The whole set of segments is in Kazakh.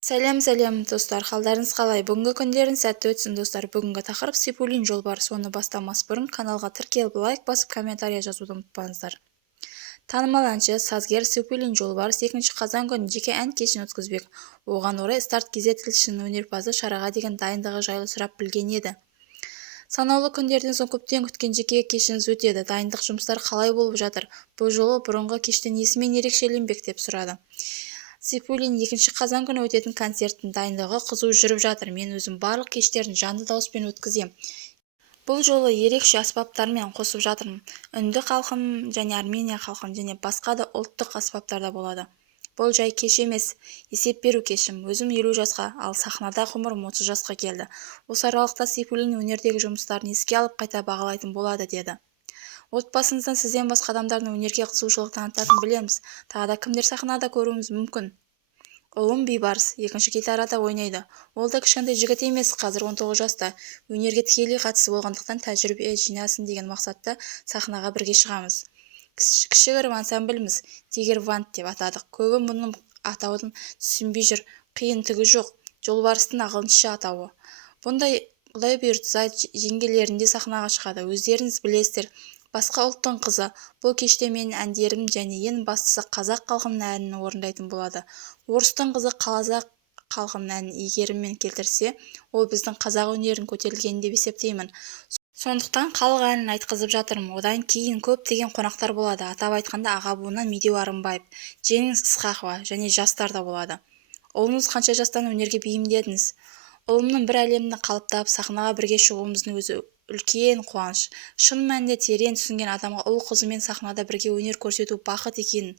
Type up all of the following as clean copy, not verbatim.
Сәлем достар, қалдарыңыз қалай? Бүгінгі күндерің сәтті өтсін достар. Бүгінгі тақырып Сейфуллин жолбарыс. Оны бастамас бұрын каналға тіркеліп лайк басып комментария жазуды ұмытпаңыздар. Танымал әнші, сазгер Сейфуллин жолбарыс 2 қазан күні жеке ән кешін өткізбек. Оған орай Старт кз тілшісінің өнерпазы шараға деген дайындығы жайлы сұрап білген еді. Санаулы күндерден соң көптен күткен жеке кешіңіз өтеді. Дайындық жұмыстары қалай болып жатыр? Бұл жолы бұрынғы кештен несімен ерекшеленбек деп сұрады. Сейфуллин 2 қазан күні өтетін концерттің дайындығы қызу жүріп жатыр. Мен өзім барлық кештерін жанды дауыспен өткізем. Бұл жолы ерекше аспаптармен қосып жатырмын. Үнді халқын және Армения халқын және басқа да ұлттық аспаптарда болады. Бұл жай кеш емес, есеп беру кешім. Өзім 50 жасқа, ал сахнада ғұмырым 30 жасқа келді. Осы аралықта Сейфуллин өнердегі жұмыстарын еске алып қайта бағалайтын болады, деді. Отбасыңыздан сізден басқа адамдардың өнерге қызығушылық танытатынын білеміз. Тағы да кімдер сахнада көруіміз мүмкін? Ұлым Бейбарыс 2 гитарада ойнайды. Ол да кішкентай жігіт емес, қазір 19 жаста. Өнерге тікелей қатысы болғандықтан тәжірибе жинасын деген мақсатта сахнаға бірге шығамыз. Кішігірім ансамбліміз Тигервант деп атадық. Көбі мұның атаудың түсінбей жүр. Қиындығы жоқ. Жолбарыстың ағылшынша атауы. Бұлай бұйыртса жеңгелерінде сахнаға шығады. Өздеріңіз білесіздер. Басқа ұлттың қызы. Бұл кеште менің әндерім және ең бастысы қазақ халқының әнін орындайтын болады. Орыстың қызы қазақ халқының әнін егерімен келтірсе, ол біздің қазақ өнерін көтерілгені деп есептеймін. Сондықтан халық әнін айтқызып жатырмын. Одан кейін көптеген қонақтар болады. Атап айтқанда аға буыннан Медеу Арынбаев, Жеңіс Ысқақова және жастар да болады. Ұлыңыз қанша жастан өнерге бейімдедіңіз? Ұлымның бір әлемді қалыптап сахнаға бірге шығуымыздың өзі үлкен қуаныш. Шын мәнінде терең түсінген адамға ұл қызымен сахнада бірге өнер көрсету бақыт екенін.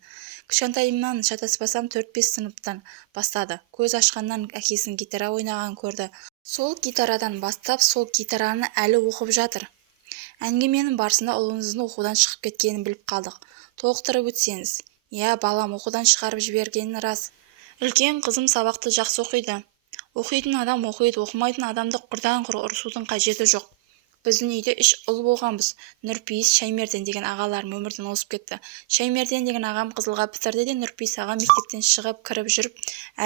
Кішкентайымнан шатаспасам 4-5 сыныптан бастады. Көз ашқаннан әкесінің гитара ойнаған көрді. Сол гитарадан бастап сол гитараны әлі оқып жатыр. Әңгіменің барысында ұлыңыздың оқудан шығып кеткенін біліп қалдық. Толықтырып өтсеңіз. Иә, балам оқудан шығарып жібергені рас. Үлкен қызым сабақты жақсы оқиды. Оқитын адам оқиды, оқымайтын адамды құрдан-құр ұрысудың қажеті жоқ. Біздің үйде 3 ұл болғанбыз. Нұрпейіс, Шаймерден деген ағаларым өмірден озып кетті. Шаймерден деген ағам Қызылға бітірді де Нұрпейіс ағам мектептен шығып кіріп жүріп,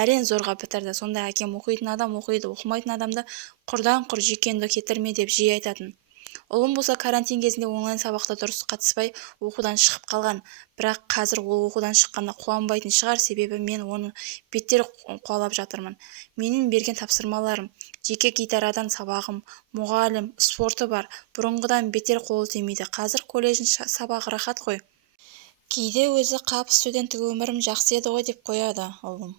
әрең зорға бітірді. Сонда әкем оқитын адам оқиды, оқымайтын адамды құрдан-құр жекенді кетірме деп жиі айтатын. Ұлым болса карантин кезінде онлайн сабақта дұрыс қатыспай оқудан шығып қалған. Бірақ қазір ол оқудан шыққанда қуанбайтын шығар, себебі мен оны беттер қуалап жатырмын. Менің берген тапсырмаларым: жеке гитарадан сабағым, мұғалім, спорты бар. Бұрынғыдан беттер қолы тимейді. Қазір колледждің сабағы рахат қой. Кейде өзі қап студенттік өмірім жақсы еді ғой деп қояды ұлым.